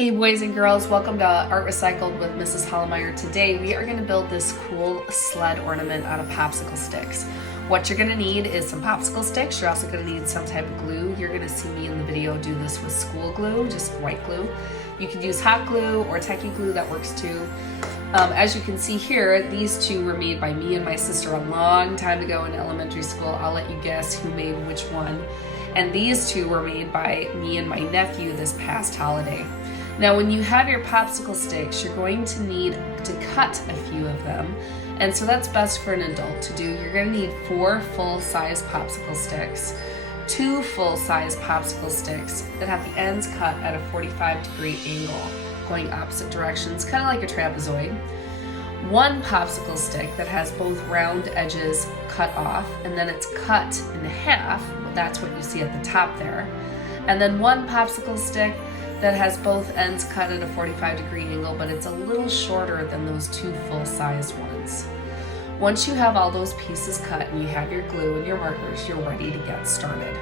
Hey boys and girls, welcome to Art Recycled with Mrs. Hollemeyer. Today we are going to build this cool sled ornament out of popsicle sticks. What you're going to need is some popsicle sticks. You're also going to need some type of glue. You're going to see me in the video do this with school glue, just white glue. You can use hot glue or techie glue, that works too. As you can see here, these two were made by me and my sister a long time ago in elementary school. I'll let you guess who made which one. And these two were made by me and my nephew this past holiday. Now when you have your popsicle sticks, you're going to need to cut a few of them. And so that's best for an adult to do. You're going to need 4 full-size popsicle sticks, 2 full-size popsicle sticks that have the ends cut at a 45-degree angle, going opposite directions, kind of like a trapezoid. 1 popsicle stick that has both round edges cut off, and then it's cut in half. That's what you see at the top there. And then 1 popsicle stick that has both ends cut at a 45-degree angle, but it's a little shorter than those 2 full-sized ones. Once you have all those pieces cut and you have your glue and your markers, you're ready to get started.